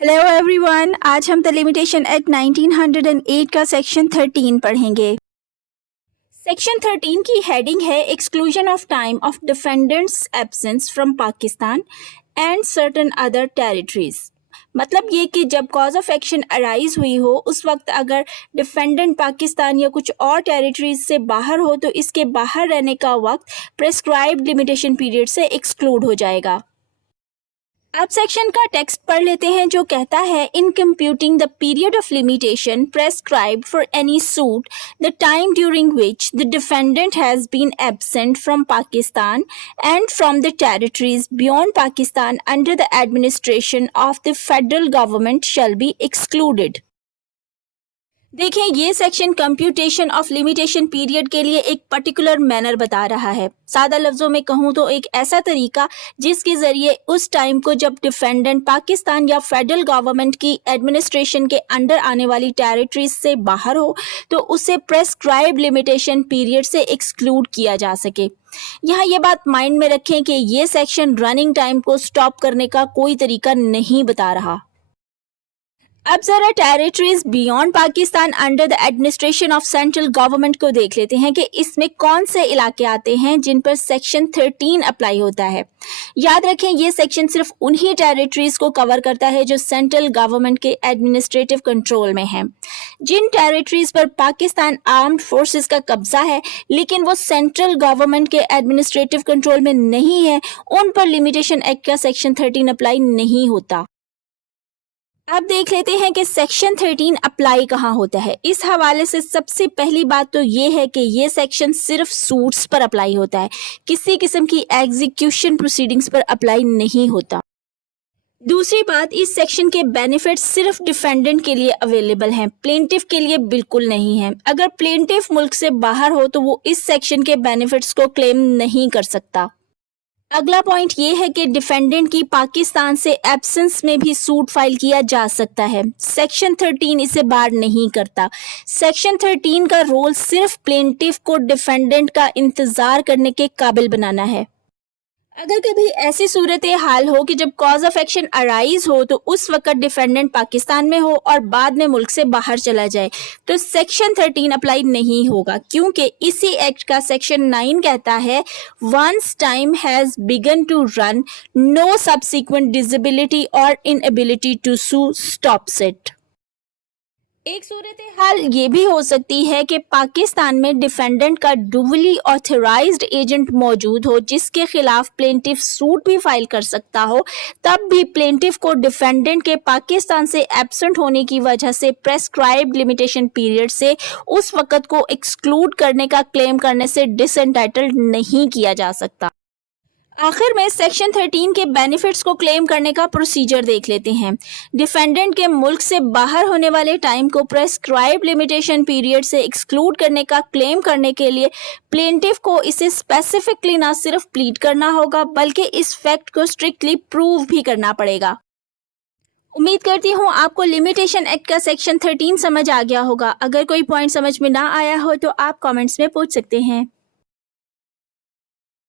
Hello everyone, आज हम the limitation act 1908 का सेक्शन 13 पढ़ेंगे। सेक्शन 13 की हेडिंग है exclusion of time of defendants absence from Pakistan and certain other territories. मतलब ये कि जब कॉज ऑफ एक्शन अराइज हुई हो उस वक्त अगर डिफेंडेंट पाकिस्तान या कुछ और टेरिटरीज से बाहर हो तो इसके बाहर रहने का वक्त प्रेस्क्राइब्ड लिमिटेशन पीरियड से एक्सक्लूड हो जाएगा। अब सेक्शन का टेक्स्ट पढ़ लेते हैं जो कहता है in computing the period of limitation prescribed for any suit the time during which the defendant has been absent from Pakistan and from the territories beyond Pakistan under the administration of the federal government shall be excluded. देखिए, ये section computation of limitation period के लिए एक particular manner बता रहा है। सादा लफ्जों में कहूँ तो एक ऐसा तरीका जिसके जरिए उस टाइम को जब डिफेंडेंट पाकिस्तान या फेडरल गवर्नमेंट की एडमिनिस्ट्रेशन के अंडर आने वाली टेरिटरीज से बाहर हो तो उसे प्रेस्क्राइब लिमिटेशन पीरियड से एक्सक्लूड किया जा सके। यहाँ ये बात माइंड में रखें कि ये सेक्शन रनिंग टाइम को स्टॉप करने का कोई तरीका नहीं बता रहा। अब जरा territories beyond Pakistan under the administration of central government को देख लेते हैं कि इसमें कौन से इलाके आते हैं जिन पर सेक्शन 13 अप्लाई होता है। याद रखें, ये सेक्शन सिर्फ उन्हीं टेरिटरीज को कवर करता है जो सेंट्रल गवर्नमेंट के एडमिनिस्ट्रेटिव कंट्रोल में हैं। जिन टेरिटरीज पर पाकिस्तान आर्म्ड फोर्सेस का कब्जा है लेकिन वो सेंट्रल गवर्नमेंट के एडमिनिस्ट्रेटिव कंट्रोल में नहीं है, उन पर लिमिटेशन एक्ट का सेक्शन 13 अप्लाई नहीं होता। अब देख लेते हैं कि सेक्शन 13 अप्लाई कहाँ होता है। इस हवाले से सबसे पहली बात तो ये है कि ये सेक्शन सिर्फ सूट्स पर अप्लाई होता है, किसी किस्म की एग्जीक्यूशन प्रोसीडिंग्स पर अप्लाई नहीं होता। दूसरी बात, इस सेक्शन के बेनिफिट्स सिर्फ डिफेंडेंट के लिए अवेलेबल हैं, प्लेंटिफ के लिए बिल्कुल नहीं है। अगर प्लेंटिफ मुल्क से बाहर हो तो वो इस सेक्शन के बेनिफिट्स को क्लेम नहीं कर सकता। अगला पॉइंट ये है कि डिफेंडेंट की पाकिस्तान से एब्सेंस में भी सूट फाइल किया जा सकता है। सेक्शन 13 इसे बार नहीं करता। सेक्शन 13 का रोल सिर्फ प्लेंटिफ को डिफेंडेंट का इंतजार करने के काबिल बनाना है। अगर कभी ऐसी सूरत हाल हो कि जब कॉज ऑफ एक्शन अराइज हो तो उस वक्त डिफेंडेंट पाकिस्तान में हो और बाद में मुल्क से बाहर चला जाए तो सेक्शन 13 अप्लाई नहीं होगा, क्योंकि इसी एक्ट का सेक्शन 9 कहता है once time has begun to run no subsequent disability और inability to sue stops it. एक सूरत हाल ये भी हो सकती है कि पाकिस्तान में डिफेंडेंट का डुअली ऑथराइज्ड एजेंट मौजूद हो जिसके खिलाफ प्लेंटिफ सूट भी फाइल कर सकता हो, तब भी प्लेंटिफ को डिफेंडेंट के पाकिस्तान से एब्सेंट होने की वजह से प्रेस्क्राइब्ड लिमिटेशन पीरियड से उस वक्त को एक्सक्लूड करने का क्लेम करने से डिसएंटाइटल्ड नहीं किया जा सकता। आखिर में सेक्शन 13 के बेनिफिट्स को क्लेम करने का प्रोसीजर देख लेते हैं। डिफेंडेंट के मुल्क से बाहर होने वाले टाइम को प्रेस्क्राइब लिमिटेशन पीरियड से एक्सक्लूड करने का क्लेम करने के लिए प्लेंटिफ को इसे स्पेसिफिकली ना सिर्फ प्लीड करना होगा बल्कि इस फैक्ट को स्ट्रिक्टली प्रूव भी करना पड़ेगा। उम्मीद करती हूँ आपको लिमिटेशन एक्ट का सेक्शन 13 समझ आ गया होगा। अगर कोई पॉइंट समझ में ना आया हो तो आप कमेंट्स में पूछ सकते हैं।